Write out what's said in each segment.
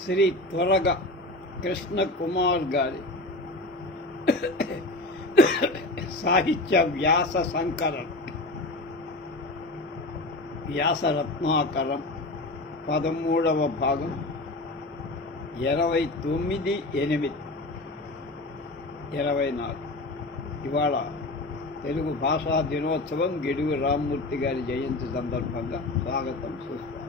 శ్రీ త్వరగ కృష్ణ కుమార్ గారి సాహిత్య వ్యాస సంకలనం వ్యాసరత్నాకరం 13వ భాగం 29/8/24. ఇవాళ తెలుగు భాషా దినోత్సవం గిడుగు రామ్మూర్తి గారి జయంతి సందర్భంగా స్వాగతం సుస్వాగతం.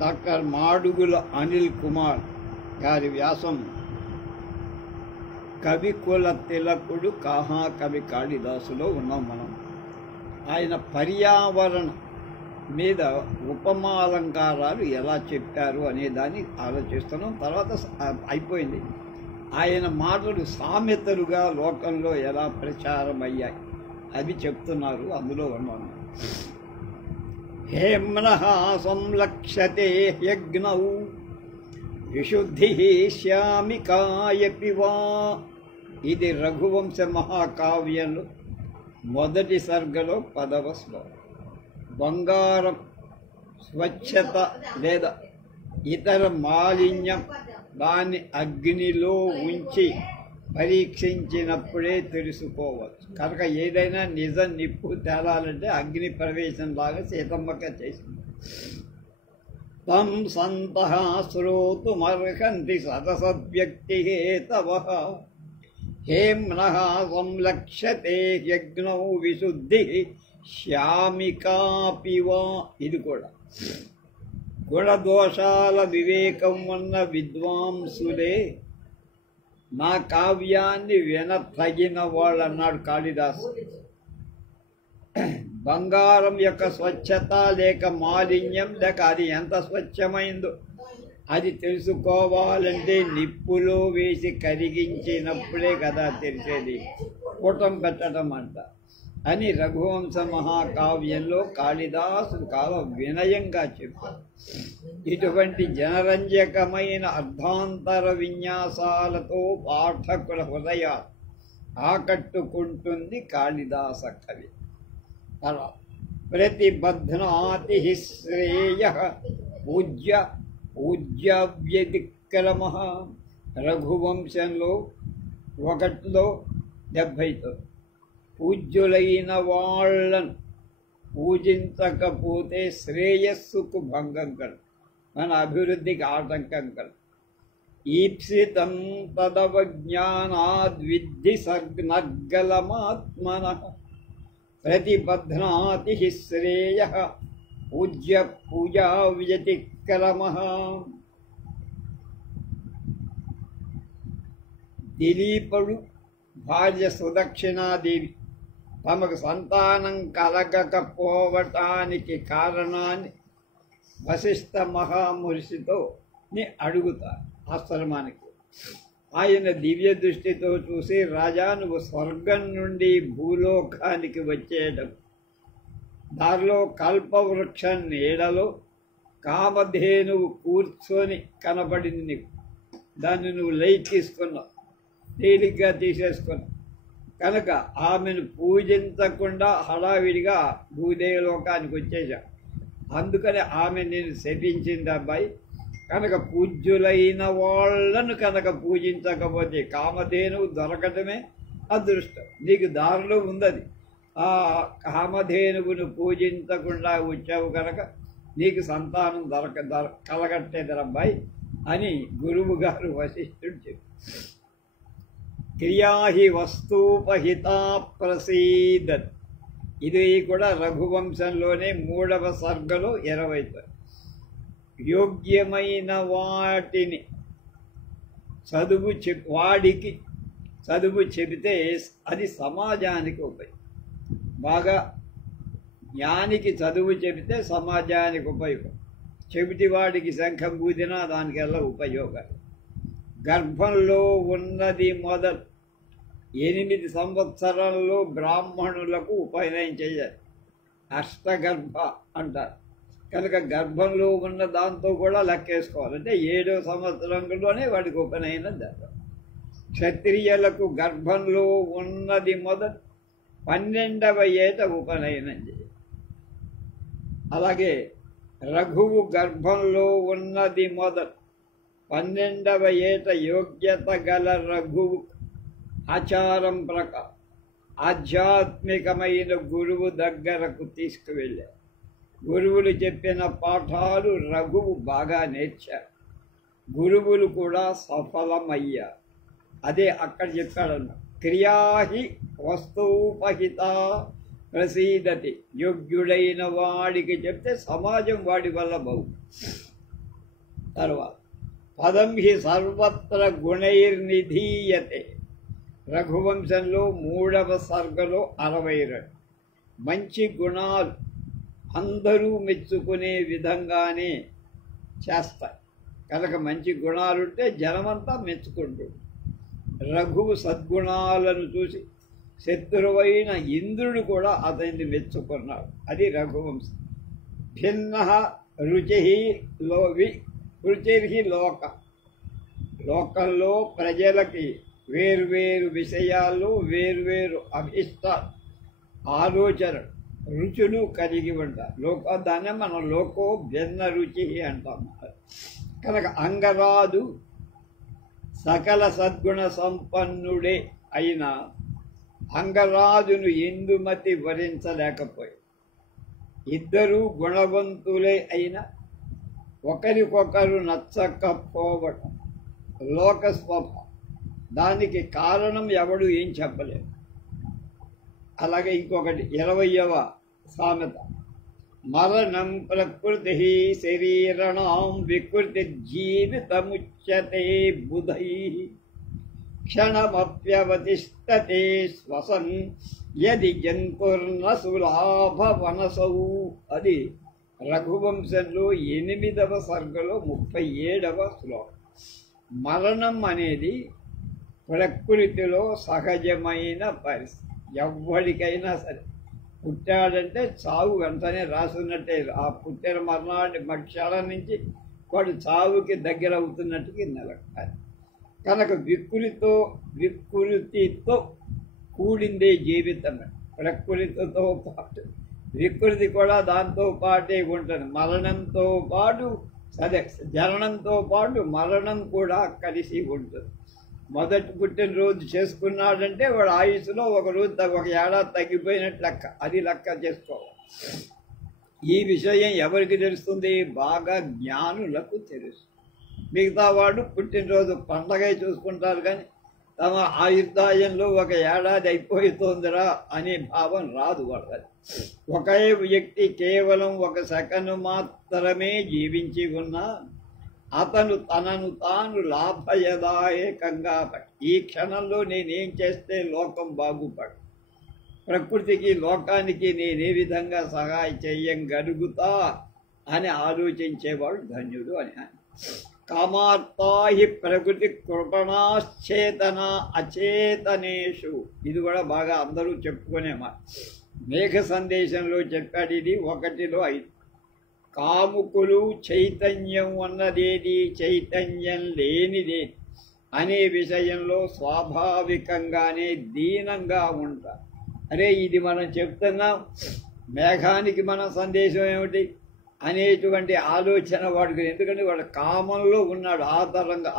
డాక్టర్ మాడుగుల అనిల్ కుమార్ గారి వ్యాసం కవికుల తిలకుడు మహాకవి కాళిదాసులో ఉన్నాం మనం. ఆయన పర్యావరణ మీద ఉపమాలంకారాలు ఎలా చెప్పారు అనే దాన్ని ఆలోచిస్తున్నాం. తర్వాత అయిపోయింది. ఆయన మాటలు సామెతలుగా లోకంలో ఎలా ప్రచారం అయ్యాయి అవి చెప్తున్నారు. అందులో ఉన్నాను. హేమ్నః సంలక్ష్యతే యజ్ఞౌ విశుద్ధి శ్యామికాయపి వా. ఇది రఘువంశ మహాకావ్యంలో మొదటి సర్గలో 10వ శ్లోకం. బంగారం స్వచ్ఛత లేదా ఇతర మాలిన్యం దాన్ని అగ్నిలో ఉంచి పరీక్షించినప్పుడే తెలుసుకోవచ్చు. కనుక ఏదైనా నిజం నిప్పు తేలాలంటే అగ్ని ప్రవేశం లాగా సీతమ్మక చేసింది. తం సంతః శ్రోతుమర్హంతి సదసద్వ్యక్తి హేతవః హేమ్నః సంలక్ష్యతే యజ్ఞౌ విశుద్ధి శ్యామికాపి వా. ఇది కూడా గుణదోషాల వివేకం ఉన్న విద్వాంసులే నా కావ్యాన్ని వినతగిన వాళ్ళు అన్నాడు కాళిదాసు. బంగారం యొక్క స్వచ్ఛత లేక మాలిన్యం లేక అది ఎంత స్వచ్ఛమైందో అది తెలుసుకోవాలంటే నిప్పులో వేసి కరిగించినప్పుడే కదా తెలిసేది. కూటం పెట్టడం అంట అని రఘువంశ మహాకావ్యంలో కాళిదాసు చాలా వినయంగా చెప్పారు. ఇటువంటి జనరంజకమైన అర్ధాంతర విన్యాసాలతో పాఠకుల హృదయాలు ఆకట్టుకుంటుంది కాళిదాస కవి. అలా ప్రతిబధ్నాతి శ్రేయః పూజ్య వ్యతిక్రమ. రఘువంశంలో 1:70 పూజ్యులైన వాళ్ళను పూజించకపోతే శ్రేయస్సుకు భంగం కలదు, మన అభివృద్ధికి ఆటంకం కలదు. ఈప్సితం తదవజ్ఞానాద్విద్ధి సగ్నర్గలమాత్మనః ప్రతిబధ్నాతి శ్రేయః పూజా వ్యతిక్రమః. దిలీపుడు భార్య సుదక్షిణాదేవి తమకు సంతానం కలగకపోవటానికి కారణాన్ని వశిష్ఠ మహామహర్షితో అడుగుతారు ఆశ్రమానికి. ఆయన దివ్య దృష్టితో చూసి, రాజా నువ్వు స్వర్గం నుండి భూలోకానికి వచ్చేయడం దారిలో కల్పవృక్షం నీడలో కామధేనువు కూర్చొని కనబడింది నీకు. దాన్ని నువ్వు లైట్ తీసుకున్నావు, తేలిగ్గా తీసేసుకున్నావు. కనుక ఆమెను పూజించకుండా హడావిడిగా భూదేవలోకానికి వచ్చేసావు. అందుకని ఆమె నేను శపించింది అబ్బాయి. కనుక పూజ్యులైన వాళ్ళను కనుక పూజించకపోతే కామధేనువు దొరకటమే అదృష్టం. నీకు దారిలో ఉందది. ఆ కామధేనువును పూజించకుండా వచ్చావు కనుక నీకు సంతానం కలగట్టేది అబ్బాయి అని గురువు గారు వశిష్ఠుడు చెప్పారు. క్రియాహి వస్తూపహితా ప్రసీదత్. ఇది కూడా రఘువంశంలోనే 3వ సర్గలో 20. యోగ్యమైన వాటిని వాడికి చదువు చెబితే అది సమాజానికి ఉపయోగం. బాగా జ్ఞానికి చదువు చెబితే సమాజానికి ఉపయోగం. చెవిటి వాడికి శంఖం బూదినా దానికెల్లా ఉపయోగం. గర్భంలో ఉన్నది మొదలు 8 సంవత్సరాల్లో బ్రాహ్మణులకు ఉపనయనం చేయాలి. అష్టగర్భ అంటారు. కనుక గర్భంలో ఉన్న దాంతో కూడా లెక్కేసుకోవాలి. అంటే 7వ సంవత్సరంలోనే వాడికి ఉపనయనం జరగాలి. క్షత్రియులకు గర్భంలో ఉన్నది మొదలు 12వ ఏట ఉపనయనం చేయాలి. అలాగే రఘువు గర్భంలో ఉన్నది మొదలు 12వ ఏట యోగ్యత గల రఘువు ఆచారం ప్రకారం ఆధ్యాత్మికమైన గురువు దగ్గరకు తీసుకువెళ్ళారు. గురువులు చెప్పిన పాఠాలు రఘువు బాగా నేర్చారు. గురువులు కూడా సఫలమయ్యారు. అదే అక్కడ చెప్పాడన్న క్రియాహి వస్తుపహిత ప్రసీదతి. యోగ్యుడైన వాడికి చెప్తే సమాజం వాడి వల్ల బాగు. తర్వాత పదం హి సర్వత్ర గుణైర్నిధీయతే. రఘువంశంలో 3వ సర్గలో 62 మంచి గుణాలు అందరూ మెచ్చుకునే విధంగానే చేస్తాయి కనుక మంచి గుణాలుంటే జనమంతా మెచ్చుకుంటుంది. రఘువు సద్గుణాలను చూసి శత్రువైన ఇంద్రుడు కూడా అతన్ని మెచ్చుకున్నాడు. అది రఘువంశం. భిన్న రుచిర్హి లోకంలో ప్రజలకి వేర్వేరు విషయాల్లో వేర్వేరు అభిష్ట ఆలోచన రుచులు కలిగి ఉంటారు. దాన్నే మనం లోకో భిన్న రుచి అంటాం. కనుక అంగరాజు సకల సద్గుణ సంపన్నుడే అయిన అంగరాజును ఇందుమతి వరించలేకపోయి. ఇద్దరూ గుణవంతులే అయినా ఒకరికొకరు నచ్చకపోవడం లోక స్వభావం. దానికి కారణం ఎవడు ఏం చెప్పలేరు. అలాగే ఇంకొకటి 20వ సామెత మరణం ప్రకృతి శరీరణం వికృతి జీవితముచ్యతే బుధై క్షణమప్యవతిష్టతే శ్వసన్ యది జంతుర్న సులాభ వనసౌ. అది రఘువంశంలో 8వ సర్గలో 37వ శ్లోకం. మరణం అనేది ప్రకృతిలో సహజమైన పరిస్థితి. ఎవరికైనా సరే పుట్టాడంటే చావు వెంటనే రాసున్నట్టే. ఆ పుట్టిన మరణాన్ని క్షణం నుంచి వాడు చావుకి దగ్గర అవుతున్నట్టుగా నిలకాలి. కనుక వికృతితో కూడిందే జీవితం. ప్రకృతితో పాటు వికృతి కూడా దాంతో పాటే ఉంటుంది. మరణంతో పాటు జననంతో పాటు మరణం కూడా కలిసి ఉంటుంది. మొదటి పుట్టినరోజు చేసుకున్నాడంటే వాడు ఆయుష్లో ఒక ఏడాది తగ్గిపోయినట్టు లెక్క. అది లెక్క చేసుకోవాలి. ఈ విషయం ఎవరికి తెలుస్తుంది? బాగా జ్ఞానులకు తెలుస్తుంది. మిగతా వాడు పుట్టినరోజు పండగ చూసుకుంటారు కానీ తమ ఆయుర్దాయంలో ఒక ఏడాది అయిపోతుందిరా అనే భావం రాదు వాళ్ళకి. ఒకే వ్యక్తి కేవలం 1 సెకండ్ మాత్రమే జీవించి ఉన్నా అతను తనను తాను లాభయదాయకంగా ఈ క్షణంలో నేనేం చేస్తే లోకం బాగుపడు, ప్రకృతికి లోకానికి నేనే విధంగా సహాయం చేయగలుగుతా అని ఆలోచించేవాడు ధన్యుడు అని. కామార్థాహి ప్రకృతి కృపణాశ్చేతన అచేతనేషు. ఇది కూడా బాగా అందరూ చెప్పుకునే మాట. మేఘ సందేశంలో చెప్పాడు. ఇది 1లో 5. కాముకులు చైతన్యం ఉన్నదేది, చైతన్యం లేనిదేది అనే విషయంలో స్వాభావికంగానే దీనంగా ఉంటారు. అరే ఇది మనం చెప్తున్నాం, మేఘానికి మన సందేశం ఏమిటి అనేటువంటి ఆలోచన వాడికి. ఎందుకంటే వాడు కామంలో ఉన్నాడు, ఆధారంగా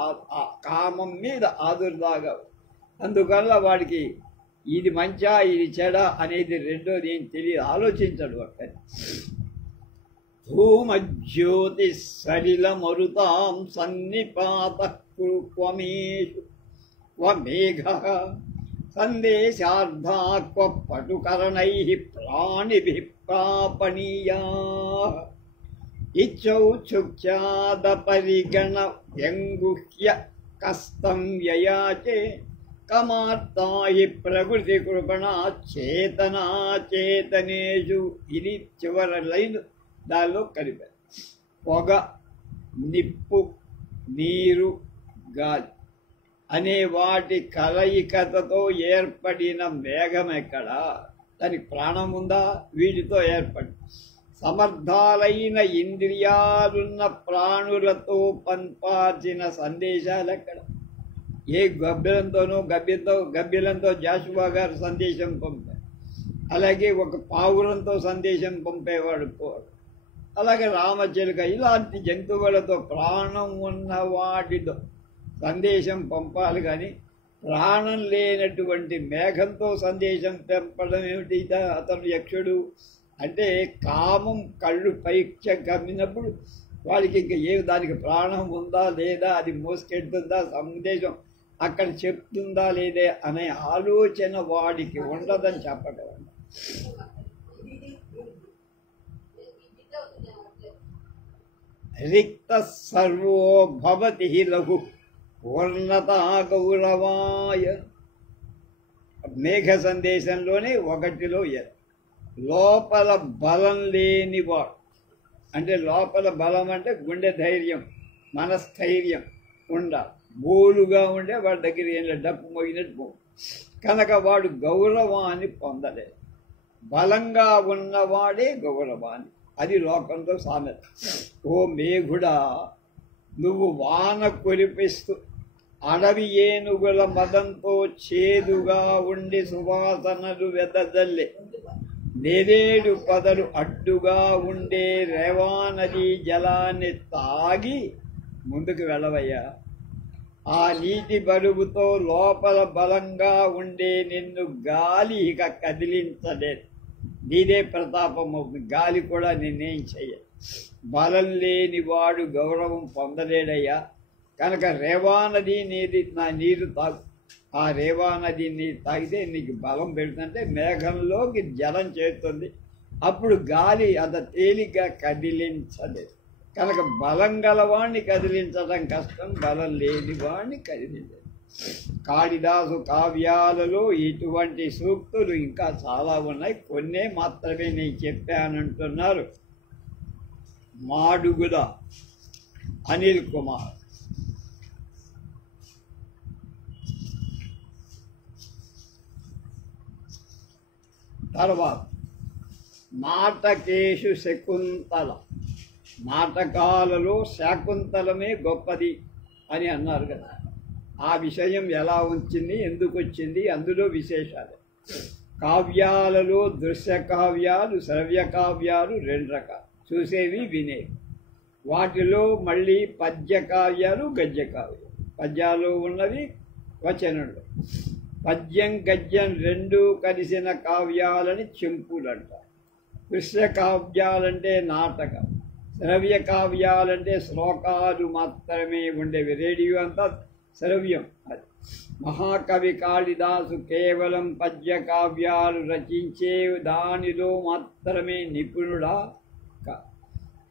కామం మీద ఆదుర్దాగా. అందువల్ల వాడికి ఇది మంచా ఇది చెడ అనేది రెండోది ఏం తెలియదు, ఆలోచించడు. అక్కడ ధూమజ్యోతి సలిల మరుతాం సన్నిపాత క్వమేషు క్వమేఘ సందేశార్థా క్వ పటుకరణై ప్రాణిభిః ప్రాపణీయా ఇచ్చౌచుక్ష్యాద పరిగణ వ్యంగుహ్య కస్తం యయాచే కమార్తాయి ప్రకృతి కృపణ చేతనా చేతనేషు. ఇది చివరి లైన్ దానిలో కలిపారు. పొగ, నిప్పు, నీరు, గాలి అనే వాటి కలయికతో ఏర్పడిన మేఘం ఎక్కడ? దానికి ప్రాణం ఉందా? వీటితో ఏర్పడి సమర్థాలైన ఇంద్రియాలున్న ప్రాణులతో పంపాల్సిన సందేశాలు ఎక్కడ? ఏ గబ్బిలంతో జాషువా గారు సందేశం పంపారు. అలాగే ఒక పావురంతో సందేశం పంపేవాడు పోడు. అలాగే రామచిలుక ఇలాంటి జంతువులతో ప్రాణం ఉన్న వాటితో సందేశం పంపాలి. కానీ ప్రాణం లేనటువంటి మేఘంతో సందేశం పంపడం ఏమిటి? అతను యక్షుడు అంటే కామం కళ్ళు పైక్ష కమ్మినప్పుడు వాడికి ఇంకా దానికి ప్రాణం ఉందా లేదా, అది మోసుకెళ్తుందా, సందేశం అక్కడ చెప్తుందా లేదే అనే ఆలోచన వాడికి ఉండదని చెప్పగలం. రిక్త సర్వో భవతి లఘు వర్ణతా గౌరవాయ. మేఘ సందేశంలోనే ఒకటిలో లోపల బలం లేనివాడు అంటే లోపల బలం అంటే గుండె ధైర్యం మనస్థైర్యం ఉండాలి. బోలుగా ఉండే వాడి దగ్గర ఏం డప్పు మోగినట్టు కనుక వాడు గౌరవాన్ని పొందలేదు. బలంగా ఉన్నవాడే గౌరవాన్ని. అది లోకంలో సామెత. ఓ మేఘుడా, నువ్వు వాన కురిపిస్తూ అడవి ఏనుగుల మదంతో చేదుగా ఉండి సువాసనలు వెదజల్లే నేరేడు పదలు అడ్డుగా ఉండే రేవానది జలాన్ని తాగి ముందుకు వెళ్ళవయ్యా. ఆ నీటి బరువుతో లోపల బలంగా ఉండే నిన్ను గాలి ఇక కదిలించలేదు. నీదే ప్రతాపం అవుతుంది. గాలి కూడా నిన్నేం చెయ్యదు. బలం లేని వాడు గౌరవం పొందలేడయ్యా. కనుక రేవానది నా నీరు తాగు. ఆ రేవానది నీరు తాగితే నీకు బలం పెడుతుంటే మేఘంలోకి జలం చేరుతుంది. అప్పుడు గాలి అంత తేలిగ్గా కదిలించలేదు. కనుక బలం గలవాణ్ణి కదిలించడం కష్టం, బలం లేని వాణ్ణి కదిలించదు. కాళిదాసు కావ్యాలలో ఇటువంటి సూక్తులు ఇంకా చాలా ఉన్నాయి. కొన్నే మాత్రమే నేను చెప్పానంటున్నారు మాడుగుల అనిల్ కుమార్. తర్వాత నాటకేషు శకుంతల. నాటకాలలో శాకుంతలమే గొప్పది అని అన్నారు కదా. ఆ విషయం ఎలా వచ్చింది, ఎందుకు వచ్చింది, అందులో విశేషాలు. కావ్యాలలో దృశ్య కావ్యాలు శ్రవ్య కావ్యాలు రెండు రకాలు, చూసేవి వినేవి. వాటిలో మళ్ళీ పద్య కావ్యాలు గద్య కావ్యాలు. పద్యాలు ఉన్నవి వచనంలో. పద్యం గద్యం రెండూ కలిసిన కావ్యాలని చెంపులు అంటారు. దృశ్య కావ్యాలంటే నాటకం, శ్రవ్య కావ్యాలంటే శ్లోకాలు మాత్రమే ఉండేవి. రేడియో అంతా శ్రవ్యం. అది మహాకవి కాళిదాసు కేవలం పద్య కావ్యాలు రచించే దానిలో మాత్రమే నిపుణుడా.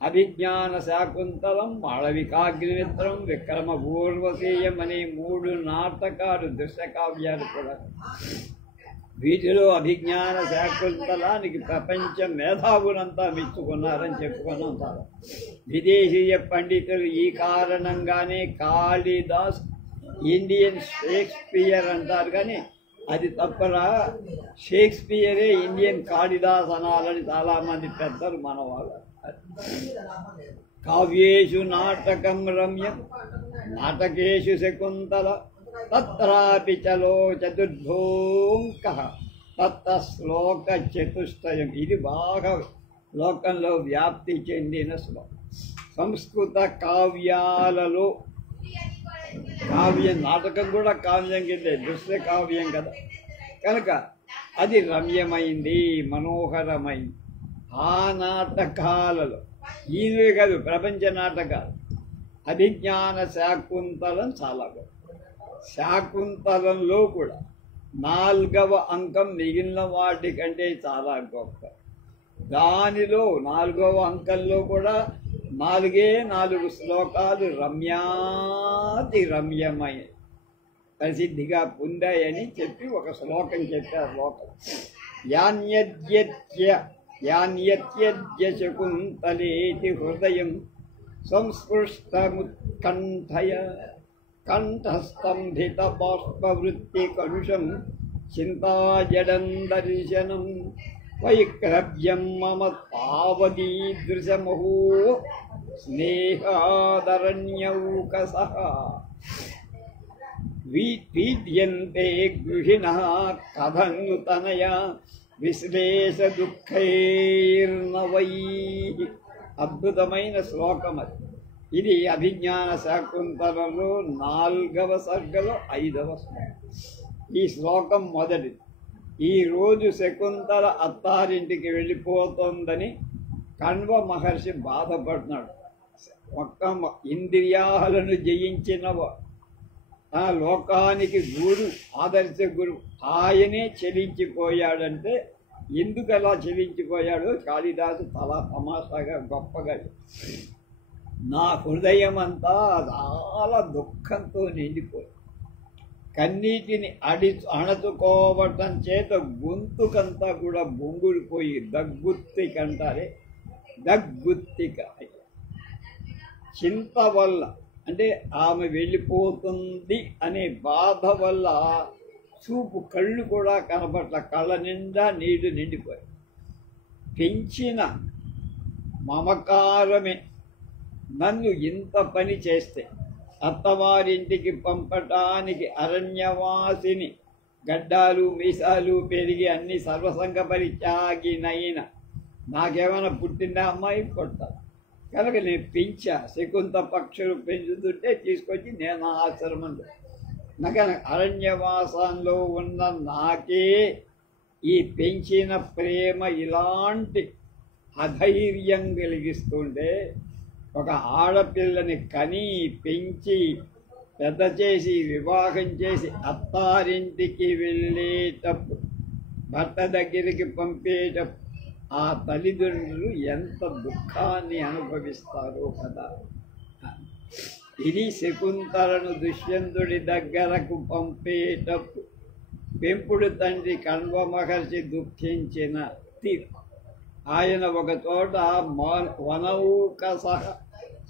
అభిజ్ఞాన శాకుంతలం, మాళవికాగ్నిమిత్రం, విక్రమ పూర్వసేయం అనే 3 నాటకాలు దృశ్య కావ్యాలు కూడా. వీటిలో అభిజ్ఞాన శాకుంతలానికి ప్రపంచ మేధావులంతా మెచ్చుకున్నారని చెప్పుకున్నాం. చాలా విదేశీయ పండితులు ఈ కారణంగానే కాళిదాస్ ఇండియన్ షేక్స్పియర్ అంటారు. కానీ అది తప్పరా, షేక్స్పియరే ఇండియన్ కాళిదాస్ అనాలని చాలామంది పెద్దలు మనవాళ్ళు. కావ్యేషు నాటకం రమ్యం నాటకేషు శకుంతల తత్రాపి చలో చతుర్భోంకః తత్త శ్లోక చతుష్టయం. ఇది బాగా లోకంలో వ్యాప్తి చెందిన శ్లోకం. సంస్కృత కావ్యాలలో కావ్యం, నాటకం కూడా కావ్యం కిందే, దృశ్య కావ్యం కదా. కనుక అది రమ్యమైంది, మనోహరమైంది. ఆ నాటకాలలో ఇవే కాదు, ప్రపంచ నాటకాలు. అభిజ్ఞాన శాకుంతలం చాలా గొప్ప. శాకుంతలంలో కూడా 4వ అంకం మిగిలిన వాటి కంటే చాలా గొప్ప. దానిలో 4వ అంకంలో కూడా 4 శ్లోకాలు రమ్యాతి రమ్యమై ప్రసిద్ధిగా పొందాయని చెప్పి ఒక శ్లోకం చెప్పారు. లోకం యాన్యత్యద్య శకుంతలేతి హృదయం సంస్పృష్టముత్కంఠయ కంఠస్తంభిత బాష్పవృత్తి కలుషం చింతాజడం దర్శనం వైక్రవ్యం మమ తావదీదృశమహో స్నేహాదరణ్యౌకసః వీద్యంతే గృహిణః కథను తనయా విశ్లేష దుఃఖైర్నవైః. అద్భుతమైన శ్లోకం అది. ఇది అభిజ్ఞాన శాకుంతలంలో 4వ సర్గలో 5వ శ్లోకం. ఈ శ్లోకం మొదటిది. ఈరోజు శకుంతల అత్తారింటికి వెళ్ళిపోతుందని కణ్వ మహర్షి బాధపడుతున్నాడు. ఒక్క ఇంద్రియాలను జయించిన ఆ లోకానికి గురు, ఆదర్శ గురు ఆయనే చెలించిపోయాడంటే ఎందుకు అలా చెలించిపోయాడో కాళిదాసు చాలా తమాషాగా గొప్పగా, నా హృదయం అంతా చాలా దుఃఖంతో నిండిపోయి కన్నీటిని అణచుకోవటం చేత గొంతుకంతా కూడా బొంగుడిపోయి దగ్గుత్తిక అంటారే, దగ్గుత్తిక చింత వల్ల, అంటే ఆమె వెళ్ళిపోతుంది అనే బాధ వల్ల చూపు కళ్ళు కూడా కనపట్ల, కళ్ళ నిండా నీళ్లు నిండిపోయి పెంచిన మమకారమే నన్ను ఇంత పని చేస్తే అత్తవారింటికి పంపటానికి అరణ్యవాసిని గడ్డాలు మీసాలు పెరిగి అన్ని సర్వసంగ పరిత్యాగినైన నాకేమైనా పుట్టిందా అమ్మాయి కొట్టాలి కనుక నేను పెంచా. శకుంత పక్షులు పెంచుతుంటే తీసుకొచ్చి నేను ఆశ్రమంలో నాకు అరణ్యవాసంలో ఉన్న నాకే ఈ పెంచిన ప్రేమ ఇలాంటి అధైర్యం కలిగిస్తుంటే ఒక ఆడపిల్లని కని పెంచి పెద్ద చేసి వివాహం చేసి అత్తారింటికి వెళ్ళేటప్పుడు భర్త దగ్గరికి పంపేటప్పుడు ఆ తల్లిదండ్రులు ఎంత దుఃఖాన్ని అనుభవిస్తారో కదా. ఇది శకుంతలను దుష్యంతుడి దగ్గరకు పంపేటప్పుడు పెంపుడు తండ్రి కణ్వ మహర్షి దుఃఖించిన తీరు. ఆయన ఒక చోట వనౌక సహ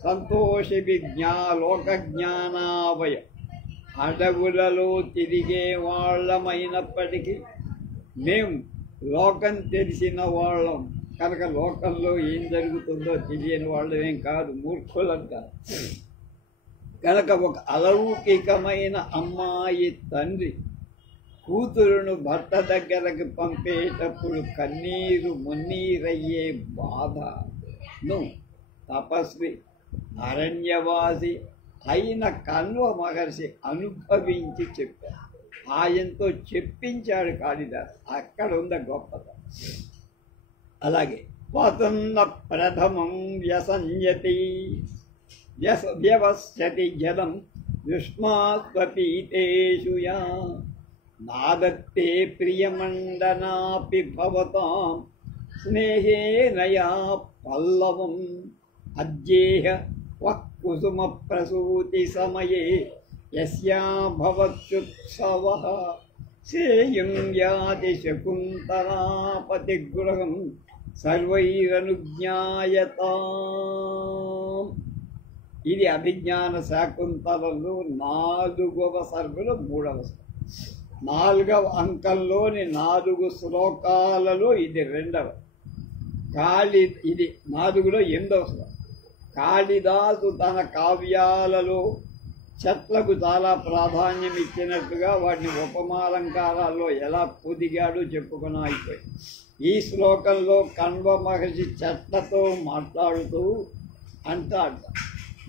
సంతోషి లోక జ్ఞానావయ అడవులలో తిరిగే వాళ్ళమైనప్పటికీ మేము లోకం తెలిసిన వాళ్ళం కనుక లోకంలో ఏం జరుగుతుందో తెలియని వాళ్ళమేం కాదు, మూర్ఖులం కాదు. కనుక ఒక అలౌకికమైన అమ్మాయి తండ్రి కూతురును భర్త దగ్గరకు పంపేటప్పుడు కన్నీరు మున్నీరయ్యే బాధను తపస్వి అరణ్యవాసి అయిన కణ్వ మహర్షి అనుభవించి చెప్పారు. ఆయనతో చెప్పించాడు కాళిదాసు. అక్కడ ఉన్న గొప్పత. అలాగే పతున్న ప్రథమం వ్యసంయతి వ్యవస్యతి జలం యుష్మాస్వపీతేషు యా నాదత్తే ప్రియమండనాపి భవతాం స్నేహేనయా పల్లవం అజ్జేహ వక్కుసుమ ప్రసూతి సమయే యస్యా భవత్యుత్సవః సేయం యాతి శకుంతలాపతిగృహం సర్వైరనుజ్ఞాయతాం. ఇది అభిజ్ఞాన శాకుంతలంలో 4వ సర్గలో 3వ సర్గ. 4వ అంకంలోని 4 శ్లోకాలలో ఇది 2వ. ఇది 4లో 8వ శ్లోకం. కాళిదాసు తన కావ్యాలలో చెట్లకు చాలా ప్రాధాన్యం ఇచ్చినట్టుగా వాటిని ఉపమాలంకారాల్లో ఎలా పొదిగాడో చెప్పుకుని అయిపోయి. ఈ శ్లోకంలో కణ్వ మహర్షి చెట్లతో మాట్లాడుతూ అంటాడు,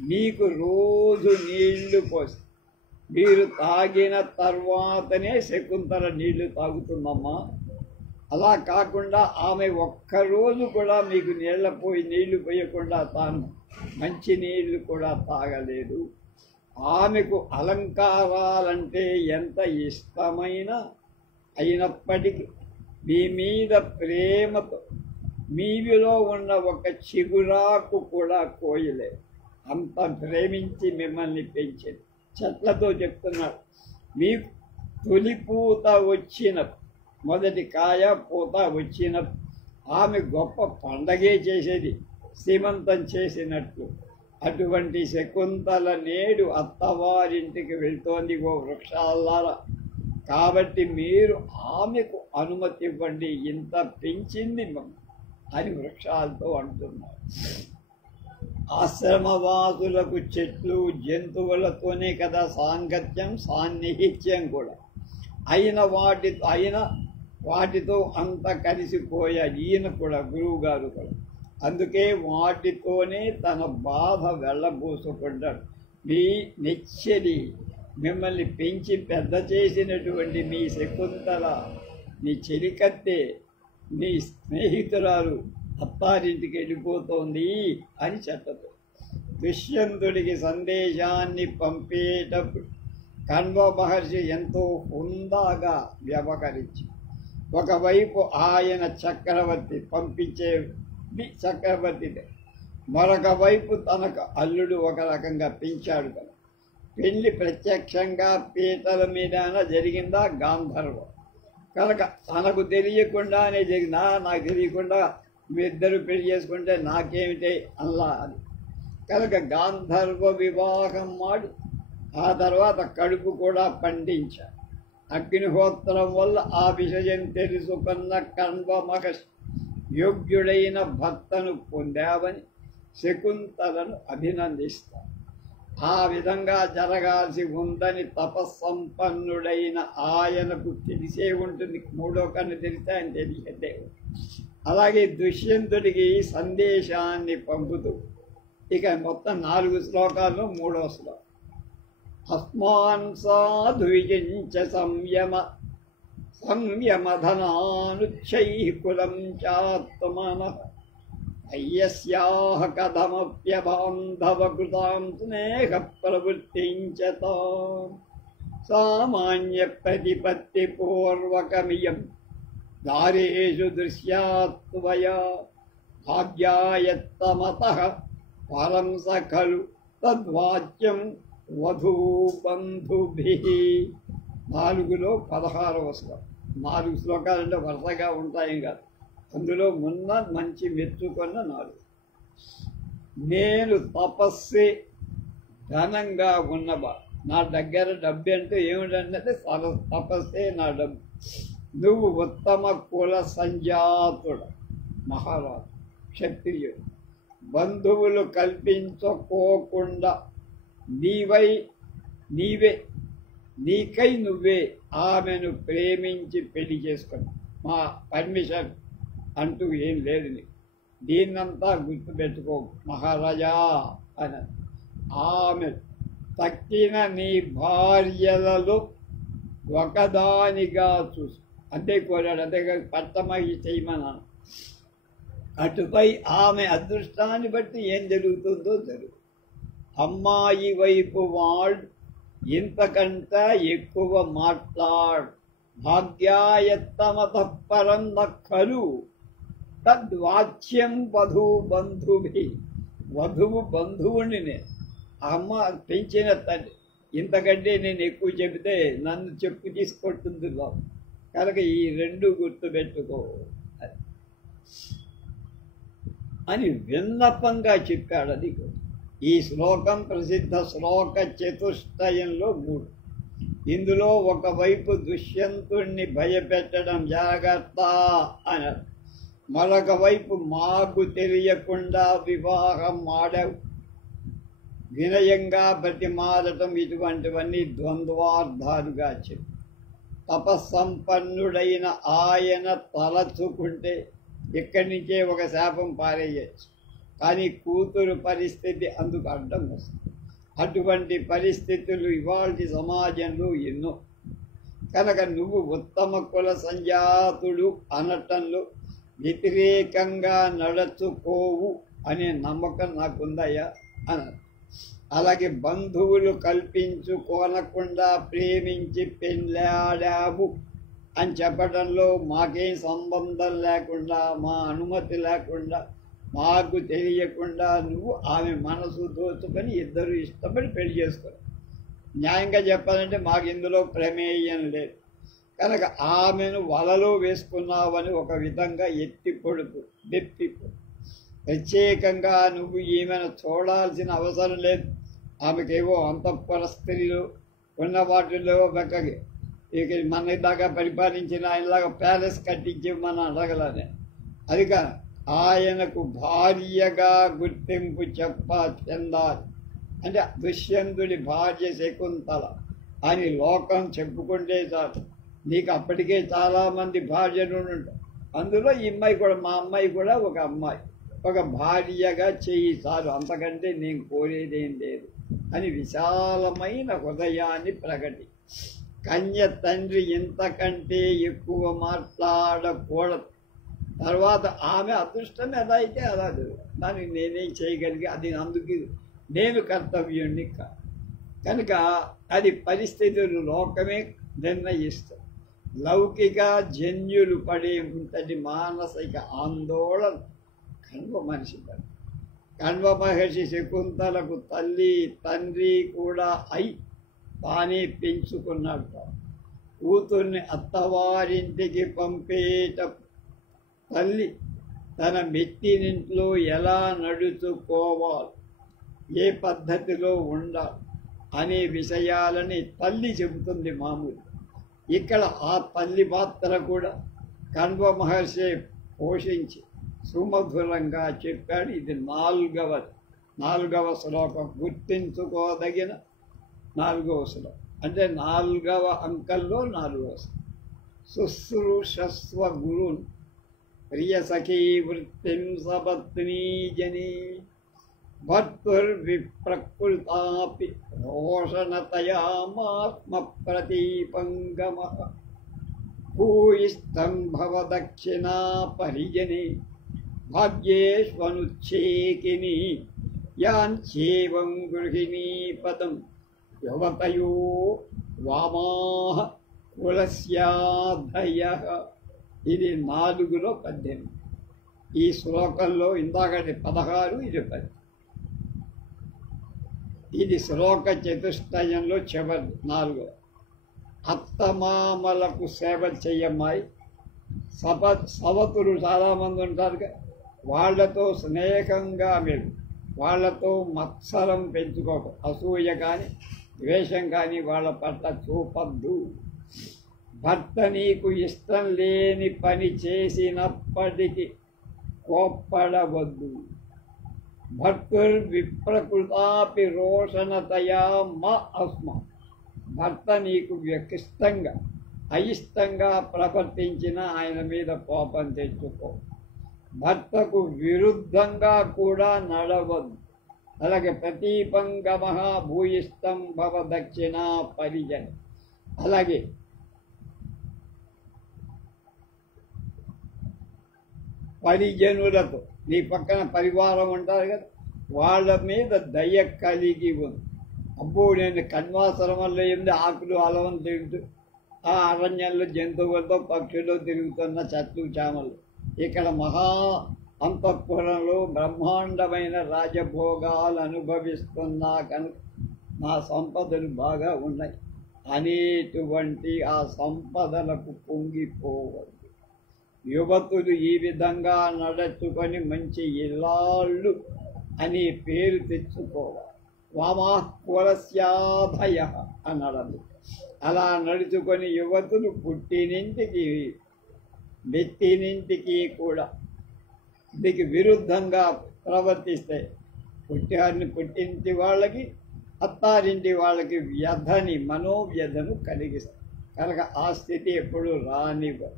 మీకు రోజు నీళ్లు పోసి మీరు తాగిన తర్వాతనే శకుంతల నీళ్లు తాగుతుందమ్మా. అలా కాకుండా ఆమె ఒక్కరోజు కూడా మీకు నీళ్లు పోయకుండా తాను మంచి నీళ్లు కూడా తాగలేదు. ఆమెకు అలంకారాలంటే ఎంత ఇష్టమైన అయినప్పటికీ మీ మీద ప్రేమతో మీలో ఉన్న ఒక చిగురాకు కూడా కోయలేదు. అంత ప్రేమించి మిమ్మల్ని పెంచింది. చెట్లతో చెప్తున్నాడు, మీకు తొలి పూత వచ్చినప్పుడు, మొదటి కాయ పూత వచ్చినప్పుడు ఆమె గొప్ప పండగే చేసేది, సీమంతం చేసినట్లు. అటువంటి శకుంతల నేడు అత్తవారింటికి వెళ్తోంది ఓ వృక్షాలారా. కాబట్టి మీరు ఆమెకు అనుమతి ఇవ్వండి, ఇంత పెంచింది అని వృక్షాలతో అంటున్నారు. ఆశ్రమవాసులకు చెట్లు జంతువులతోనే కదా సాంగత్యం, సాన్నిహిత్యం కూడా. అయిన వాటితో అంత కలిసిపోయాడు ఈయన కూడా, గురువు గారు కూడా. అందుకే వాటితోనే తన బాధ వెళ్ళబోసుకుంటాడు. మీ నెచ్చలి మిమ్మల్ని పెంచి పెద్ద చేసినటువంటి మీ శకుంతల, మీ చెలికత్తె, మీ స్నేహితురాలు అత్తారింటికి వెళ్ళిపోతోంది అని చెప్పదు. దుష్యంతుడికి సందేశాన్ని పంపేటప్పుడు కణ్వ మహర్షి ఎంతో హుందాగా వ్యవహరించి, ఒకవైపు ఆయన చక్రవర్తి పంపించేది చక్రవర్తిదే, మరొక వైపు తనకు అల్లుడు ఒక రకంగా పెంచాడు కదా. పెళ్లి ప్రత్యక్షంగా పీటల మీద జరిగిందా గాంధర్వం కనుక తనకు తెలియకుండానే జరిగిందా, నాకు తెలియకుండా మీ ఇద్దరు పెళ్లి చేసుకుంటే నాకేమిటే అల్లా అని కనుక గాంధర్వ వివాహం మాడి ఆ తర్వాత కడుపు కూడా పండించాడు. అగ్నిహోత్రం వల్ల ఆ విషయం తెలుసుకున్న కణ్వ మహర్షి యోగ్యుడైన భర్తను పొందావని శకుంతలను అభినందిస్తారు. ఆ విధంగా జరగాల్సి ఉందని తపస్సంపన్నుడైన ఆయనకు తెలిసే ఉంటుంది. మూడో కన్ను తెలిస్తే ఆయన తెలియదే. అలాగే దుష్యంతుడికి సందేశాన్ని పంపుతూ ఇక మొత్తం 4 శ్లోకాల్లో 3వ శ్లోకం. అస్మాన్ సాధు విజించ సంయమధనానుచ్చై కులం చాత్మనః అయ్యస్యాః కథమప్యబాంధవకృతాం స్నేహ ప్రవృత్తించ తాం సామాన్య ప్రతిపత్తి పూర్వకమియం దారేషు దృశ్యాత్వయా భాగ్యాయత్తమతః పరం స ఖలు తద్వాచ్యం వధూబంధుభిః. 4లో 16వ శ్లోకం. 4 శ్లోకాలంటే వరుసగా ఉంటాయి కాదు, అందులో మొన్న మంచి మెచ్చుకున్న 4. నేను తపస్సే ధనంగా ఉన్నవా, నా దగ్గర డబ్బు అంటే ఏమిటంటే తపస్సే నా డబ్బు. నువ్వు ఉత్తమ కుల సంజాతుడు, మహారాజు, క్షత్రియుడు. బంధువులు కల్పించుకోకుండా నీకై నువ్వే ఆమెను ప్రేమించి పెళ్లి చేసుకుని మా పర్మిషన్ అంటూ ఏం లేదు. దీన్నంతా గుర్తుపెట్టుకో మహారాజా అని. ఆమె తక్కిన నీ భార్యలలో ఒకదానిగా చూసు అంతే కోరాడు. అంతేకాదు పట్టమగి చేయమన్నాను. అటుపై ఆమె అదృష్టాన్ని బట్టి ఏం జరుగుతుందో జరుగు. అమ్మాయి వైపు వాళ్ళు ఇంతకంటే ఎక్కువ మాట్లాడు. భాగ్యాయత్తమత పరం ఖలు తద్వాచ్యం వధూబంధుభి. వధువు బంధువుని నేను, అమ్మ పెంచిన తండ్రి, ఇంతకంటే నేను ఎక్కువ చెబితే నన్ను చెప్పు తీసుకొట్టుంది బాబు. కనుక ఈ 2 గుర్తుపెట్టుకో అని విన్నపంగా చెప్పాడు. అది ఈ శ్లోకం ప్రసిద్ధ శ్లోక చతుష్టయంలో 3. ఇందులో ఒకవైపు దుష్యంతుణ్ణి భయపెట్టడం జాగ్రత్త అన్నారు, మరొక వైపు మాకు తెలియకుండా వివాహం ఆడవు, వినయంగా బ్రతిమాలటం, ఇటువంటివన్నీ ద్వంద్వార్థాలుగా చెప్పి తపస్సంపన్నుడైన ఆయన తలచుకుంటే ఇక్కడి నుంచే ఒక శాపం పారేయచ్చు. కానీ కూతురు పరిస్థితి అందుకు అడ్డం వస్తుంది. అటువంటి పరిస్థితులు ఇవాళ సమాజంలో ఎన్నో. కనుక నువ్వు ఉత్తమ కుల సంజాతుడు అనటంలో వ్యతిరేకంగా నడుచుకోవు అనే నమ్మకం నాకుందయ్యా అన్నారు. అలాగే బంధువులు కల్పించుకోనకుండా ప్రేమించి పెళ్ళాడావు అని చెప్పడంలో మాకేం సంబంధం లేకుండా, మా అనుమతి లేకుండా, మాకు తెలియకుండా నువ్వు ఆమె మనసు దోచుకొని ఇద్దరు ఇష్టపడి పెళ్లి చేసుకోరు. న్యాయంగా చెప్పాలంటే మాకు ఇందులో ప్రమేయం లేదు. కనుక ఆమెను వలలో వేసుకున్నావని ఒక విధంగా ఎత్తి పొడుపు దెప్తిపు. ప్రత్యేకంగా నువ్వు ఈమెను చూడాల్సిన అవసరం లేదు. ఆమెకేవో అంతఃపుర స్త్రీలు ఉన్న వాటిల్లో బెక్కకి ఇక మన దాకా పరిపాలించిన ఆయనలాగా ప్యాలెస్ కట్టించి మనం అడగలనే. అది కాదు, ఆయనకు భార్యగా గుర్తింపు చెందాలి. అంటే దుష్యంతుడి భార్య శకుంతల అని లోకం చెప్పుకుంటే చాలు. నీకు అప్పటికే చాలామంది భార్యలు ఉంటారు. అందులో ఈ అమ్మాయి కూడా, మా అమ్మాయి కూడా ఒక అమ్మాయి, ఒక భార్యగా చెయ్యి చాలు, అంతకంటే నేను కోరేదేం లేదు అని విశాలమైన హృదయాన్ని ప్రకటి. కన్య తండ్రి ఇంతకంటే ఎక్కువ మాట్లాడకూడదు. తర్వాత ఆమె అదృష్టం ఎలా అయితే అలా దానికి నేనేం చేయగలిగి, అది అందుకు నేను కర్తవ్యుణ్ణి కనుక అది పరిస్థితులు లోకమే నిర్ణయిస్తాయి. లౌకిక జన్యులు పడే ఇంతటి మానసిక ఆందోళన కణ్వ మనిషి పడి. కణ్వ మహర్షి శకుంతలకు తల్లి తండ్రి కూడా అయి తానే పెంచుకున్నాడు. కూతుర్ని అత్తవారింటికి పంపేట తల్లి తన మెట్టినింట్లో ఎలా నడుచుకోవాలి, ఏ పద్ధతిలో ఉండాలి అనే విషయాలని తల్లి చెబుతుంది మామూలు. ఇక్కడ ఆ తల్లి పాత్ర కూడా కణ్వ మహర్షి పోషించి సుమధురంగా చెప్పాడు. ఇది నాలుగవ శ్లోకం, గుర్తించుకోదగిన 4వ శ్లోకం, అంటే 4వ అంకంలో 4వ శ్లోకం. శుశ్రూషస్వ గురున్ ప్రియ సఖీ వృత్తిం సపత్నీ జనీ భర్తుర్విప్రకృతాపి రోషణతయామాత్మ ప్రతీపంగమః భూయిష్టం భవదక్షిణా పరిజనే భాగ్యేష్వనుచ్ఛేకిని యాంచేవం గృహిణీ పదం యువతయో వామాః కులస్యాధయః. ఇది 4లో 18. ఈ శ్లోకంలో ఇందాకటి 16, ఇది 10. ఇది శ్లోక చతుష్టయంలో చివరి 4. అత్తమామలకు సేవ చెయ్యమ్మాయి. సవతులు చాలామంది ఉంటారు, వాళ్లతో స్నేహంగా మీరు వాళ్లతో మత్సరం పెంచుకోక, అసూయ కానీ ద్వేషం కానీ వాళ్ళ పట్ల చూపద్దు. భర్త నీకు ఇష్టం లేని పని చేసినప్పటికీ కోప్పడవద్దు. భర్తుర్విప్రకృతాపి రోషణతయా మా అస్మ. భర్త నీకు ఇష్టంగా అయిష్టంగా ప్రవర్తించిన ఆయన మీద కోపం తెచ్చుకో. భర్తకు విరుద్ధంగా కూడా నడవద్దు. అలాగే ప్రతీపంగమః భూయిష్టం భవ దక్షిణా పరిజన. అలాగే పరిజనులతో, నీ పక్కన పరివారం ఉంటారు కదా, వాళ్ళ మీద దయ కలిగి ఉంది. అబ్బో, నేను కన్వాశ్రమంలో ఏంది ఆకులు అలవం తిరుగుతూ ఆ అరణ్యంలో జంతువులతో పక్షులు తిరుగుతున్న చెట్లు చామలు, ఇక్కడ మహా అంతఃపురంలో బ్రహ్మాండమైన రాజభోగాలు అనుభవిస్తున్నా కనుక నా సంపదలు బాగా ఉన్నాయి అనేటువంటి ఆ సంపదలకు పొంగిపోవద్దు. యువతులు ఈ విధంగా నడుచుకొని మంచి ఇల్లాళ్ళు అనే పేరు తెచ్చుకోవాలి. వామాకులస్యాధయ అన్నాడు. అలా నడుచుకొని యువతులు పుట్టినింటికి మెట్టినింటికి కూడా దీనికి విరుద్ధంగా ప్రవర్తిస్తాయి. పుట్టింటి వాళ్ళకి అత్తారింటి వాళ్ళకి మనోవ్యధను కలిగిస్తాయి. కనుక ఆ స్థితి ఎప్పుడు రానివ్వరు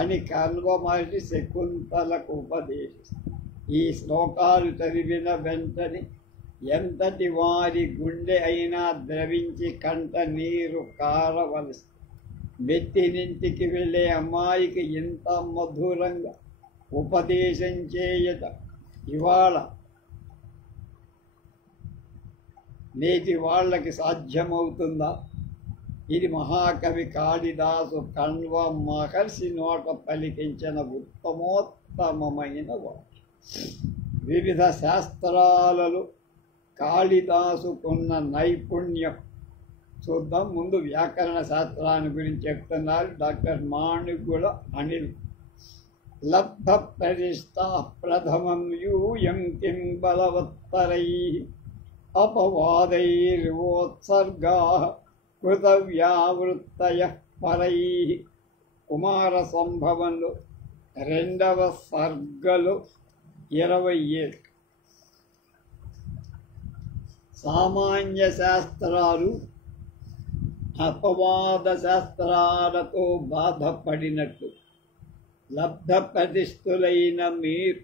అని కణ్వ మహర్షి శకుంతలకు ఉపదేశిస్తారు. ఈ శ్లోకాలు చదివిన వెంటనే ఎంతటి వారి గుండె అయినా ద్రవించి కంట నీరు కారవలసి. మెట్టినింటికి వెళ్ళే అమ్మాయికి ఇంత మధురంగా ఉపదేశం చేయట ఇవాళ నేటి వాళ్ళకి సాధ్యమవుతుందా? ఇది మహాకవి కాళిదాసు కణ్వ మహర్షి నోట పలికించిన ఉత్తమోత్తమైన వాక్యం. వివిధ శాస్త్రాలలో కాళిదాసుకున్న నైపుణ్యం చూద్దాం. ముందు వ్యాకరణ శాస్త్రాన్ని గురించి చెప్తున్నారు డాక్టర్ మాణిగుల అనిల్. లబ్ధ ప్రతిష్ఠా ప్రథమం యూయం కిం బలవత్తరై అపవాదైర్వోత్సర్గా కృతవ్యావృత్తయ పరై. కుమార సంభవంలో 2వ సర్గలో 27. సామాన్య శాస్త్రాలు అపవాద శాస్త్రాలతో బాధపడినట్టు లబ్ధ ప్రతిష్ఠులైన మీరు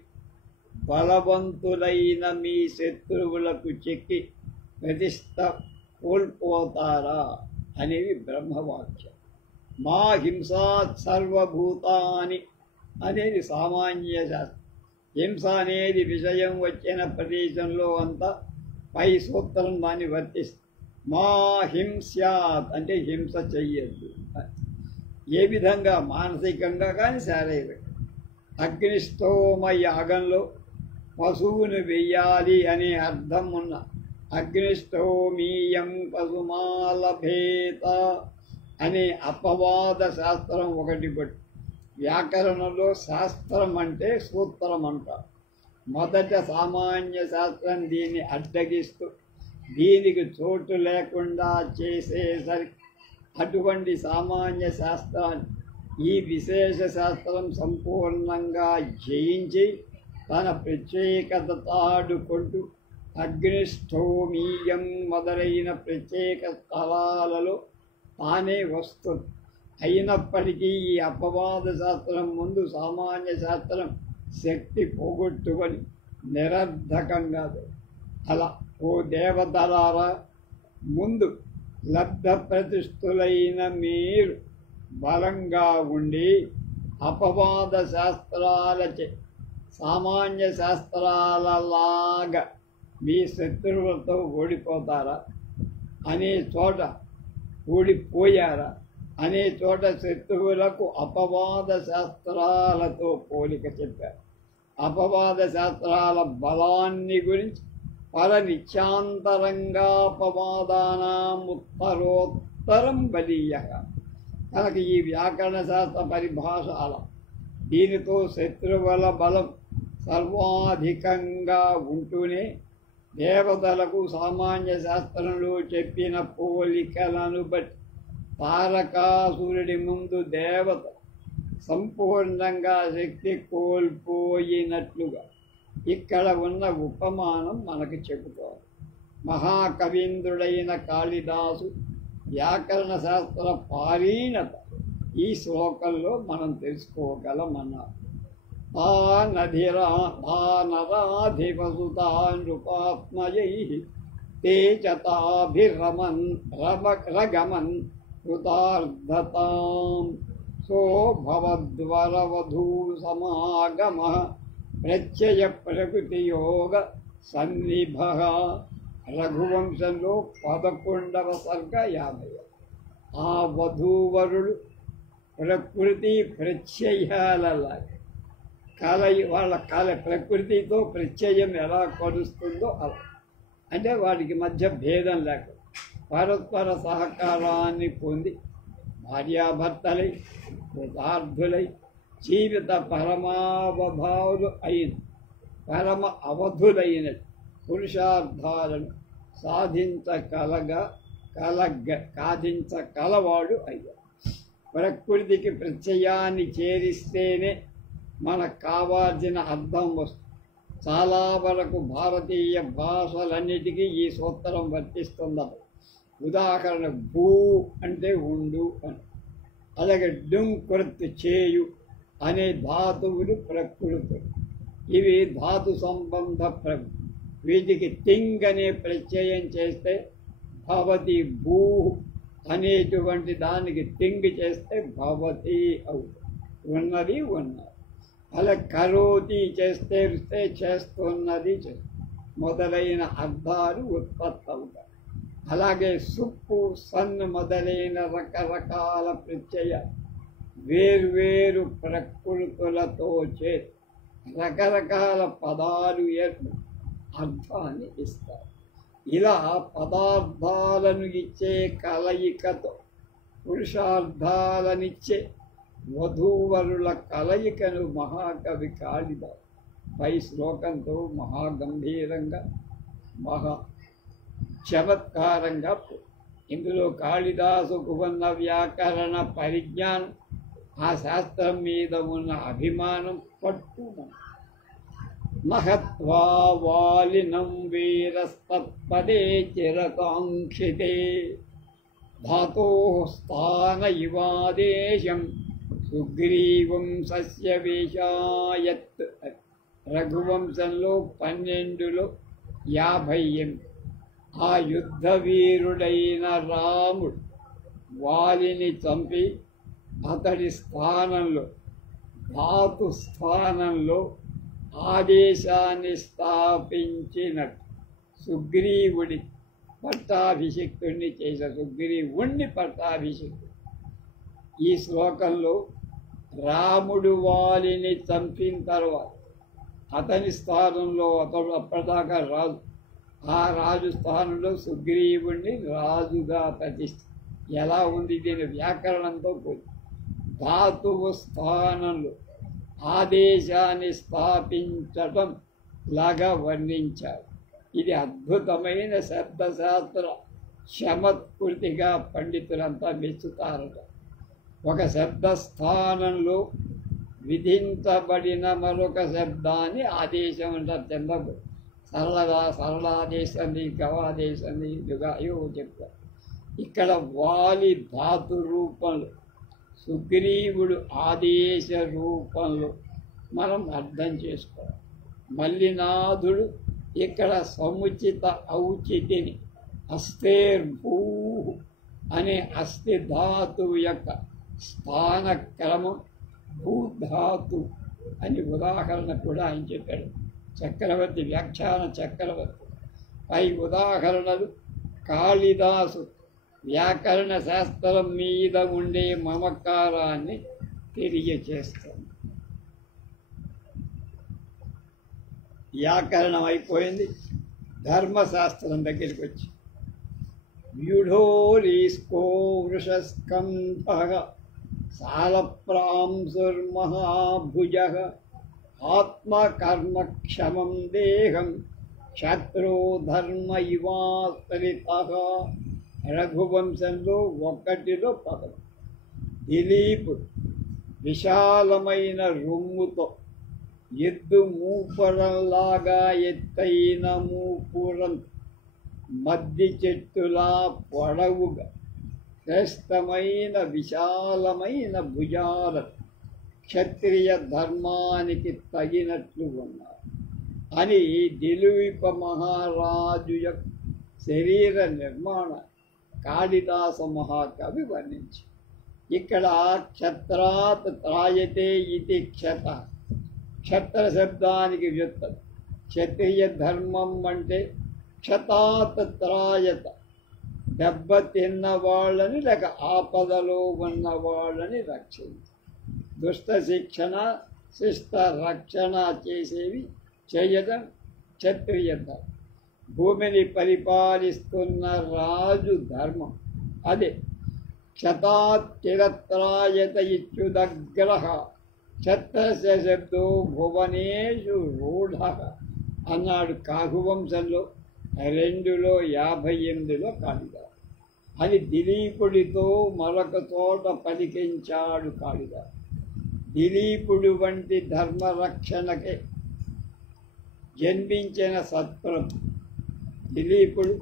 బలవంతులైన మీ శత్రువులకు చెక్కి ప్రతిష్ట కోల్పోతారా అనేవి బ్రహ్మవాక్యం. మా హింసాత్ సర్వభూతాని అనేది సామాన్య శాస్త్రం. హింస అనేది విషయం వచ్చిన ప్రదేశంలో అంతా పై సూత్రం దాన్ని వర్తిస్తుంది. మా హింస్యాత్ అంటే హింస చెయ్యొద్దు. ఏ విధంగా? మానసికంగా కానీ శారీరకంగా. అగ్నిష్టోమ యాగంలో పశువును వెయ్యాలి అనే అర్థం ఉన్న అగ్నిష్టోమీయం పశుమాలభేత అనే అపవాద శాస్త్రం ఒకటి పట్టు. వ్యాకరణంలో శాస్త్రం అంటే సూత్రం అంటారు. మొదట సామాన్య శాస్త్రం దీన్ని అడ్డగిస్తూ దీనికి చోటు లేకుండా చేసేసరికి అటువంటి సామాన్య శాస్త్రాన్ని ఈ విశేష శాస్త్రం సంపూర్ణంగా జయించి తన ప్రత్యేకత తాడుకుంటూ అగ్నిష్టోమీయం మొదలైన ప్రత్యేక స్థలాలలో తానే వస్తుంది. అయినప్పటికీ ఈ అపవాద శాస్త్రం ముందు సామాన్య శాస్త్రం శక్తి పోగొట్టుకొని నిరర్ధకంగా. అలా ఓ దేవతలారా, ముందు లబ్ధ ప్రతిష్ఠులైన మీరు బలంగా ఉండి అపవాద శాస్త్రాలచే సామాన్య శాస్త్రాలలాగా మీ శత్రువులతో ఓడిపోతారా అనే చోట ఓడిపోయారా అనే చోట శత్రువులకు అపవాద శాస్త్రాలతో పోలిక చెప్పారు. అపవాద శాస్త్రాల బలాన్ని గురించి పరనిత్యాంతరంగాపవాదానాం ఉత్తరోత్తరం బలీయ. కనుక ఈ వ్యాకరణ శాస్త్ర పరిభాష అలా. దీనితో శత్రువుల బలం సర్వాధికంగా ఉంటూనే దేవతలకు సామాన్య శాస్త్రంలో చెప్పిన పోలికలను బట్టి తారకాసురుడి ముందు దేవత సంపూర్ణంగా శక్తి కోల్పోయినట్లుగా ఇక్కడ ఉన్న ఉపమానం మనకు చెబుతారు. మహాకవీంద్రుడైన కాళిదాసు వ్యాకరణ శాస్త్ర పారీణత ఈ శ్లోకంలో మనం తెలుసుకోగలమన్నారు. నరాధిపసుతానృపాత్మయై తే చతాభిరమన్ రగమన్ కృతార్థతాం సో భవద్వరవధూ సమాగమ ప్రత్యయ ప్రకృతియోగ సన్నిభ. రఘువంశంలో 11వ సర్గ 50. ఆ వధూవరుడు ప్రకృతి ప్రత్యయాల వాళ్ళ ప్రకృతితో ప్రత్యయం ఎలా కలుస్తుందో అలా. అంటే వాటికి మధ్య భేదం లేక పరస్పర సహకారాన్ని పొంది భార్యాభర్తలై కృతార్థులై జీవిత పరమావభావులు అయిన పరమ అవధులైన పురుషార్థాలను సాధించగలవాడు అయ్యాడు. ప్రకృతికి ప్రత్యయాన్ని చేరిస్తేనే మనకు కావాల్సిన అర్థం వస్తుంది. చాలా వరకు భారతీయ భాషలన్నిటికీ ఈ సూత్రం వర్తిస్తున్నది. ఉదాహరణ భూ అంటే ఉండు అని, అలాగే డుంకృత్ చేయు అనే ధాతువులు ప్రకృతులు. ఇవి ధాతు సంబంధ వీటికి తింగ్ అనే ప్రత్యయం చేస్తే భవతి, భూ అనేటువంటి దానికి తింగ్ చేస్తే భవతి అవుతుంది. ఉన్నది ఉన్నది. అలా కరోతి చేస్తే చేస్తున్నది మొదలైన అర్థాలు ఉత్పత్తి అవుతాయి. అలాగే సుప్పు, సన్ మొదలైన రకరకాల ప్రత్యయ వేర్వేరు ప్రకృతులతో చేసి రకరకాల పదాలు అర్థాన్ని ఇస్తారు. ఇలా పదార్థాలను ఇచ్చే కలయికతో పురుషార్థాలనిచ్చే వధూవరుల కలయికను మహాకవి కాళిదాసు పై శ్లోకంతో మహాగంభీరంగా చమత్కారంగా ఇందులో కాళిదాసుకు ఉన్న వ్యాకరణ పరిజ్ఞానం, ఆ శాస్త్రం మీద ఉన్న అభిమానం పట్టున మహత్వా వాలినం వీరస్తత్పదే చిరకాంక్షితే ధాతో స్థాన ఇవాదేశం సుగ్రీవం సస్య వేషాయత్ రఘువంశంలో 12లో 58. ఆ యుద్ధ వీరుడైన రాముడు వాలిని చంపి అతడి స్థానంలో ధాతు స్థానంలో ఆదేశాన్ని స్థాపించినట్టు సుగ్రీవుడి పట్టాభిషిక్తుణ్ణి చేసే సుగ్రీవుణ్ణి పట్టాభిషిక్తుడు. ఈ శ్లోకంలో రాముడు వాలిని చంపిన తర్వాత అతని స్థానంలో అతడు అప్పటిదాకా రాజు, ఆ రాజు స్థానంలో సుగ్రీవుణ్ణి రాజుగా ప్రతిష్ఠ. ఎలా ఉంది దీని వ్యాకరణంతో పోయి ధాతువు స్థానంలో ఆదేశాన్ని స్థాపించటం లాగా వర్ణించారు. ఇది అద్భుతమైన శబ్దశాస్త్ర చమత్కృతిగా పండితులంతా మెచ్చుతారట. ఒక శబ్దస్థానంలో విధించబడిన మరొక శబ్దాన్ని ఆదేశం అంటారు. చంద్రపు సరళాదేశాన్ని గవాదేశాన్ని యుగాయో చెప్తారు. ఇక్కడ వాలి ధాతు రూపంలో సుగ్రీవుడు ఆదేశ రూపంలో మనం అర్థం చేసుకోవాలి. మల్లినాథుడు ఇక్కడ సముచిత ఔచితిని అస్తేర్భూ అనే అస్థి ధాతువు యొక్క స్థానక్రమం భూధాతు అని ఉదాహరణ కూడా ఆయన చెప్పాడు. చక్రవర్తి వ్యాఖ్యాన చక్రవర్తి పై ఉదాహరణలు కాళిదాసు వ్యాకరణ శాస్త్రం మీద ఉండే మమకారాన్ని తెలియచేస్తుంది. వ్యాకరణం అయిపోయింది, ధర్మశాస్త్రం దగ్గరికి వచ్చి వ్యూఢోరీస్కో వృషస్కంధః సాలప్రాంసుర్మహాభుజః ఆత్మకర్మక్షమం దేహం క్షత్రో ధర్మ ఇవాస్తరితః. రఘువంశంలో 1లో 10. దిలీపుడు విశాలమైన రొమ్ముతో ఎద్దు మూపురంలాగా ఎత్తైన మూపురం మద్ది చెట్టులా పొడవుగా శ్రేష్టమైన విశాలమైన భుజాల క్షత్రియ ధర్మానికి తగినట్లు ఉన్నారు అని దిలీప మహారాజు యొక్క శరీర నిర్మాణ కాళిదాస మహాకవి వర్ణించి ఇక్కడ క్షత్రాత్ త్రాయతే ఇది క్షత, క్షత్ర శబ్దానికి వ్యుత్పత్తి. క్షత్రియ ధర్మం అంటే క్షతాత్ త్రాయత, దెబ్బ తిన్న వాళ్ళని లేక ఆపదలో ఉన్న వాళ్ళని రక్షించ. దుష్ట శిక్షణ శిష్ట రక్షణ చేసేవి చేయడం క్షత్రియ ధర్మం. భూమిని పరిపాలిస్తున్న రాజు ధర్మం అదే. క్షతాత్తిరత్రాయత ఇత్యుదగ్రహ క్షత్రస్య శబ్దో భువనేషు రూఢ అన్నాడు కాఘువంశంలో 2లో 58లో కాళిదాసు. అది దిలీపుడితో మరొక చోట పలికించాడు కాళిదాసు. దిలీపుడు వంటి ధర్మరక్షణకే జన్మించిన సత్ప్రభు దిలీపుడు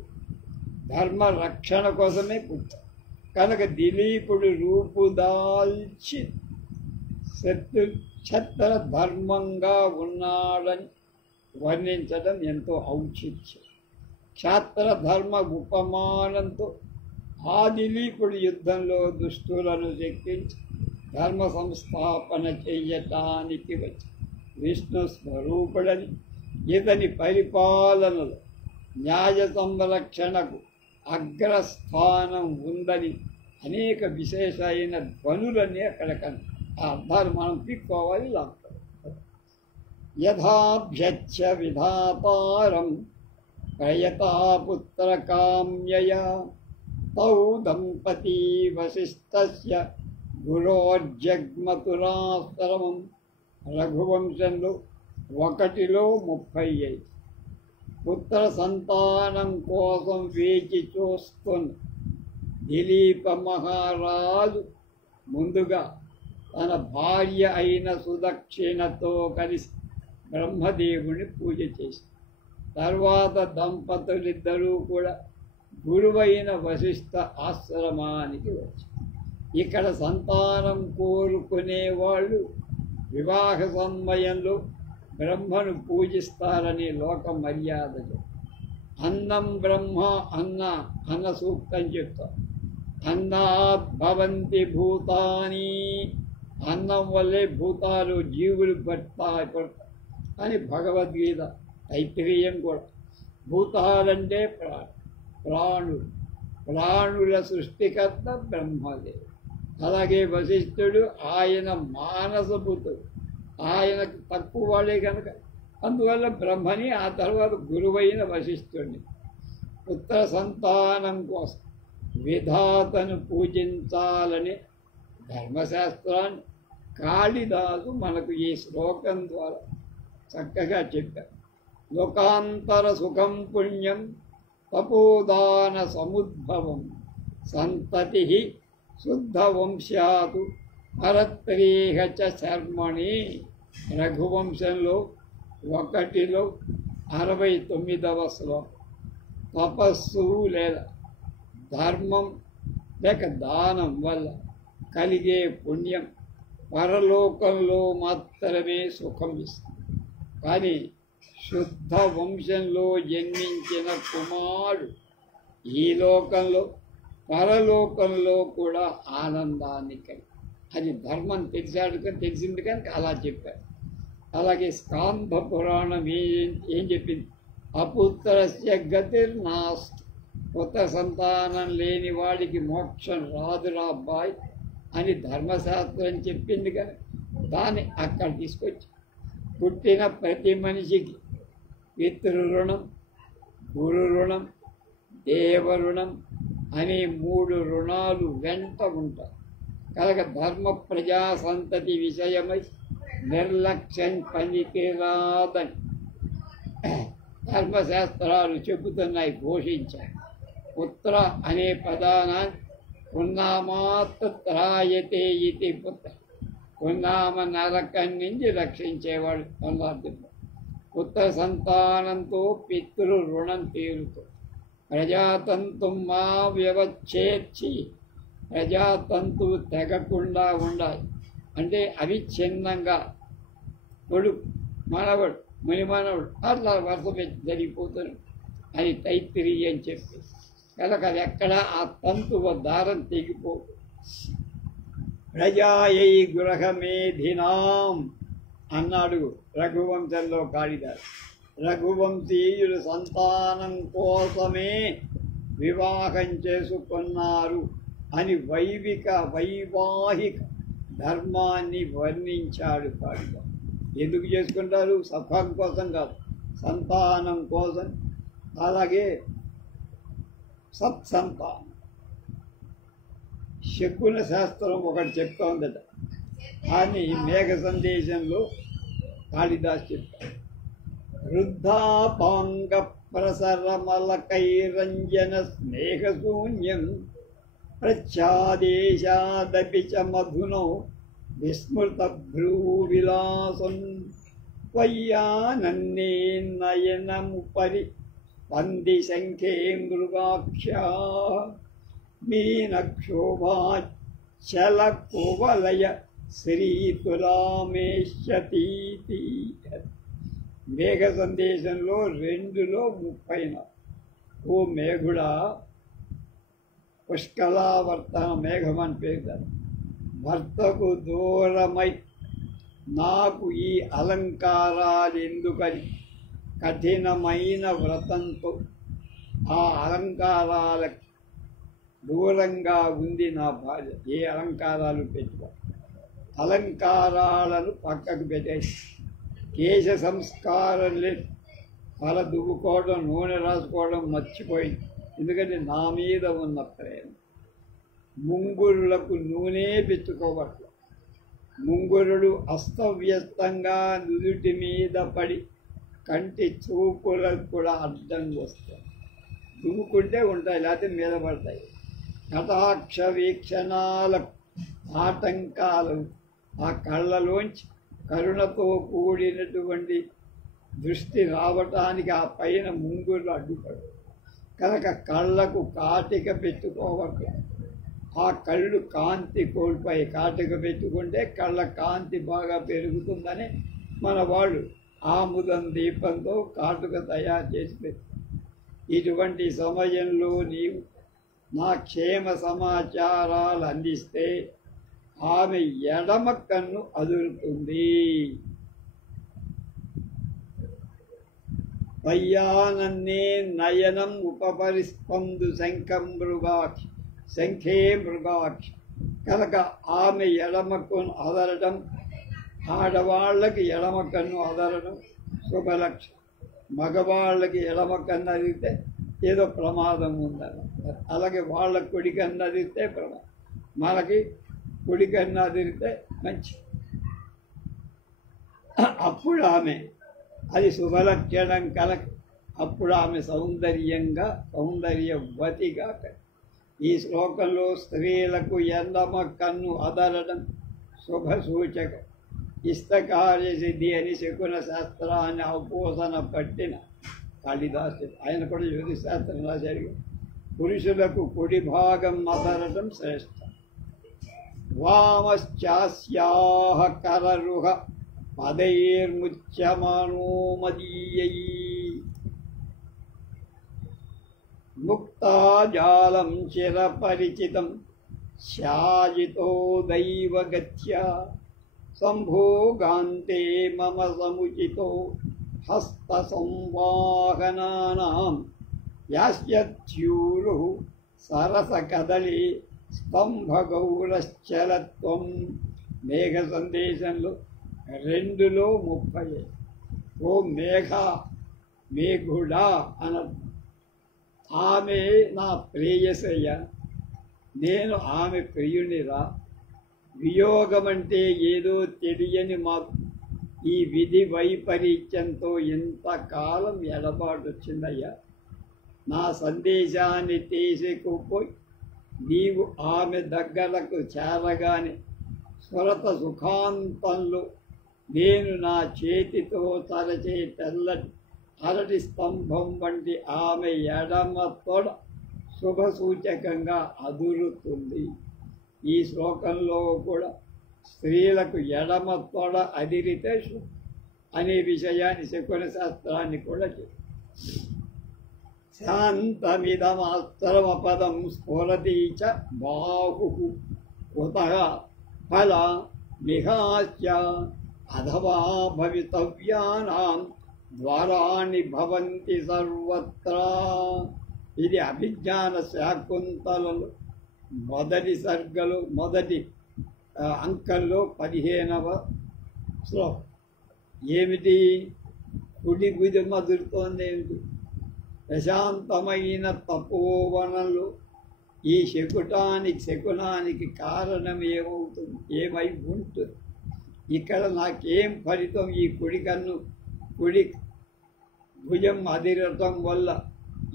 ధర్మరక్షణ కోసమే పుట్టాడు కనుక దిలీపుడు రూపుదాల్చి క్షత్ర ధర్మంగా ఉన్నాడని వర్ణించడం ఎంతో ఔచిత్యం. క్షాత్ర ధర్మ ఉపమానంతో ఆ దిలీపుడు యుద్ధంలో దుష్టులను శక్తించి ధర్మ సంస్థాపన చెయ్యటానికి వచ్చి విష్ణు స్వరూపుడని, ఇతని పరిపాలనలో న్యాయ సంరక్షణకు అగ్రస్థానం ఉందని అనేక విశేషమైన ధ్వనులన్నీ అక్కడ ఆ అర్థాలు మనం పిక్కోవాలి. యథాభ్యచ్చ విధాతారం ప్రయతాపుత్రకామ్యయా తౌ దంపతీ వశిష్ఠస్య గురోర్జగ్మతురాశ్రమం. రఘువంశంలో 1లో 35. పుత్ర సంతానం కోసం వేచి చూస్తున్న దిలీప మహారాజు ముందుగా తన భార్య అయిన సుదక్షిణతో కలిసి బ్రహ్మదేవుని పూజ చేసి తర్వాత దంపతులిద్దరూ కూడా గురువైన వశిష్ఠ ఆశ్రమానికి వచ్చి ఇక్కడ సంతానం కోరుకునేవాళ్ళు వివాహ సమయంలో బ్రహ్మను పూజిస్తారని లోక మర్యాదలు. అన్నం బ్రహ్మ అన్న సూక్తం చెప్తాం. అన్నాత్ భవంతి భూతాని, అన్నం వల్లే భూతాలు జీవులు పడతాయి అని భగవద్గీత. తైత్తిరీయం కూడా. భూతాలంటే ప్రాణుల సృష్టికర్త బ్రహ్మదేవుడు. అలాగే వశిష్ఠుడు ఆయన మానసపుత్రుడు, ఆయనకు తక్కువ వాళ్ళే కనుక అందువల్ల బ్రహ్మని, ఆ తర్వాత గురువైన వశిష్ఠుడిని. పుత్ర సంతానం కోసం విధాతను పూజించాలని ధర్మశాస్త్రాన్ని కాళిదాసు మనకు ఈ శ్లోకం ద్వారా చక్కగా చెప్పారు. లోకాంతర సుఖం పుణ్యం తపోదాన సముద్భవం సంతతి శుద్ధ వంశాతు భరత్రీహ చ శర్మణి. రఘువంశంలో 1లో 69వ శ్లోకం. తపస్సు లేదా ధర్మం లేక దానం వల్ల కలిగే పుణ్యం పరలోకంలో మాత్రమే సుఖం ఇస్తుంది. కానీ శుద్ధ వంశంలో జన్మించిన కుమారుడు ఈ లోకంలో పరలోకంలో కూడా ఆనందాన్ని కలిగి, అది ధర్మం తెలిసింది కనుక అలా చెప్పారు. అలాగే స్కాంద పురాణం ఏం చెప్పింది? అపుత్రస్య గతిర్నాస్తి, కొత్త సంతానం లేని వాడికి మోక్షం రాదురా అబ్బాయి అని ధర్మశాస్త్రం చెప్పింది కనుక దాన్ని అక్కడ తీసుకొచ్చి పుట్టిన ప్రతి మనిషికి పితృ రుణం, గురు రుణం, దేవ రుణం అనే 3 రుణాలు వెంట ఉంటాయి కనుక ధర్మ ప్రజా సంతతి విషయమై నిర్లక్ష్యం పనికిరాదని ధర్మశాస్త్రాలు చెబుతున్నాయి, ఘోషించాయి. పుత్ర అనే పదానాన్ని పున్నామాత్రాయతే ఇది పుత్ర, పున్నామ నరకం నుంచి రక్షించేవాడు అన్నారు. పుత్ర సంతానంతో పితృ రుణం తీరుతుంది. ప్రజాతంతు మా వ్యవచ్ఛేర్చి, ప్రజాతంతువు తెగకుండా ఉండాలి. అంటే అవిచ్ఛిన్నంగా కొడుకు, మనవడు, మునిమనవుడు అట్లా వరుస జరిగిపోతాడు అని తైత్తిరీయం చెప్పి కనుక అది ఎక్కడ ఆ తంతువ దారం తెగిపోదు. ప్రజాయై గృహమేధినాం అన్నాడు రఘువంశంలో కాళిదాసు. రఘువంశీయులు సంతానం కోసమే వివాహం చేసుకున్నారు అని వైవాహిక ధర్మాన్ని వర్ణించాడు కాళిదాసు. ఎందుకు చేసుకుంటారు? సుఖం కోసం కాదు, సంతానం కోసం. అలాగే సత్సంతానం. శకున శాస్త్రం ఒకటి చెప్తా ఉందట, అని మేఘ సందేశంలో కాళిదాసు చెప్తారు. వృద్ధాపాంగ ప్రసరమలకైరంజన స్నేహశూన్యం ప్రచ్ఛాదేశాదపి చ మధునో విస్మృత భ్రూవిలాసం త్వయ్యానన్నే నయనముపరి పంది శంఖే మృగాఖ్యా మీనక్షోభాచల కువలయ శ్రీతులామేష్యతీతి. మేఘ సందేశంలో 2లో 34. ఓ మేఘుడా, పుష్కలావర్తన మేఘం అని పేరు. భర్తకు దూరమై నాకు ఈ అలంకారాలు ఎందుకని కఠినమైన వ్రతంతో ఆ అలంకారాలకు దూరంగా ఉంది నా భార్య. ఏ అలంకారాలు పెట్టుకో, అలంకారాలను పక్కకు పెట్టేసి కేశ సంస్కారం లేదు, తల దువ్వుకోవడం, నూనె రాసుకోవడం మర్చిపోయింది. ఎందుకంటే నా మీద ఉన్న ప్రేమ. ముంగురులకు నూనె పెట్టుకోవట్లేదు. ముంగురుడు అస్తవ్యస్తంగా నుదుటి మీద పడి కంటి చూపులకు కూడా అడ్డం వస్తాయి. దువ్వుకుంటే ఉంటాయి, లేకపోతే మీద పడతాయి. కటాక్ష వీక్షణాల ఆటంకాలు, ఆ కళ్ళలోంచి కరుణతో కూడినటువంటి దృష్టి రావటానికి ఆ పైన ముంగురులు అడ్డుపడు కనుక కళ్ళకు కాటిక పెట్టుకోవట్లేదు. ఆ కళ్ళు కాంతి కోల్పోయి కాటిక పెట్టుకుంటే కళ్ళ కాంతి బాగా పెరుగుతుందని మన వాళ్ళు ఆముదం దీపంతో కాటుక తయారు చేసి పెట్టు. ఇటువంటి సమయంలో నీవు నా క్షేమ సమాచారాలు అందిస్తే ఆమె ఎడమ కన్ను అదురుతుంది. పయ్యానన్నే నయనం ఉపపరిస్పందు శంఖే మృగాక్షి కనుక ఆమె ఎడమ కన్ను అదరడం, ఆడవాళ్ళకి ఎడమ కన్ను అదరడం శుభలక్షణం. మగవాళ్ళకి ఎడమ కన్ను అదిరితే ఏదో ప్రమాదం ఉందని, అలాగే వాళ్ళ కుడి కన్ను అదిరితే ప్రమాదం, మనకి కుడి కన్ను అదిరితే మంచి. అప్పుడు ఆమె అది శుభలక్షణం కనుక అప్పుడు ఆమె సౌందర్యవతిగా. ఈ శ్లోకంలో స్త్రీలకు ఎడమ కన్ను అదరడం శుభ సూచకం. ఇష్టకార్యసిద్ధి అని శకున శాస్త్రాన్ని అవపోసన పట్టిన కాళిదాసు ఆయన కూడా జ్యోతిష్ శాస్త్రం రాశాడు. పురుషులకు కుడి భాగం అదరటం శ్రేష్టం. వామశ్చాస్యాః కరరుహ పదైర్ముచ్యమానో మదీయై ముక్తాజాలం చిరపరిచితం శ్యాజితో దైవగత్యా సంభోగాంతే మమ సముచితో హస్త సంవాహనానాం యాస్యత్యూలు సరస కదలి స్తంభగౌరశ్చలత్వం. మేఘ సందేశంలో 2:30. ఓ మేఘుడా అనర్థం. ఆమె నా ప్రేయసయ్య, నేను ఆమె ప్రియునిరా. వియోగం అంటే ఏదో తెలియని మాకు ఈ విధి వైపరీత్యంతో ఇంతకాలం ఎడబాటు వచ్చిందయ్యా. నా సందేశాన్ని తీసుకుపోయి నీవు ఆమె దగ్గరకు చేరగానే స్వరత సుఖాంతంలో నేను నా చేతితో తరచే తెల్లటి అరటి స్తంభం వంటి ఆమె ఎడమ తొడ శుభసూచకంగా అదురుతుంది. ఈ శ్లోకంలో కూడా స్త్రీలకు ఎడమ తొడ అదిరితే శుభం అనే విషయాన్ని శకున శాస్త్రాన్ని కూడా చెప్పి శాంతమిదమాస్త్రమపదం స్ఫురతి చ బాహు కుతః ఫల నిహాస్య అథవా భవితవ్యానాం ద్వారాణి భవంతి సర్వత్రా. ఇది అభిజ్ఞాన శాకుంతలలో మొదటి అంకంలో 15వ శ్లోకం. ఏమిటి? కుడి భుజం అదురుతోంది ఏమిటి? ప్రశాంతమైన తపోవనంలో ఈ శకునానికి కారణం ఏమవుతుంది? ఏమై ఉంటుంది? ఇక్కడ నాకేం ఫలితం? ఈ కుడి భుజం అదిరటం వల్ల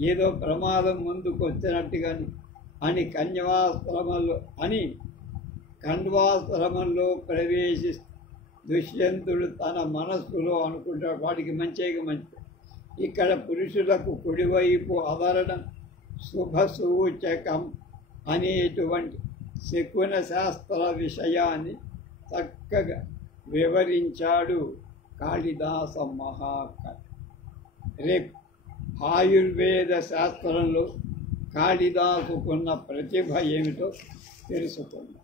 ఏదో ప్రమాదం ముందుకు వచ్చినట్టుగాని అని ఖండ్వాశ్రమంలో ప్రవేశిస్తూ దుష్యంతుడు తన మనస్సులో అనుకుంటాడు, వాడికి మంచిగా మంచి. ఇక్కడ పురుషులకు కుడివైపు అదరడం శుభసూచకం అనేటువంటి శకున శాస్త్ర విషయాన్ని చక్కగా వివరించాడు కాళిదాస మహాకవి. రేపు ఆయుర్వేద శాస్త్రంలో కాళిదాసుకున్న ప్రతిభ ఏమిటో తెలుసుకుందాం.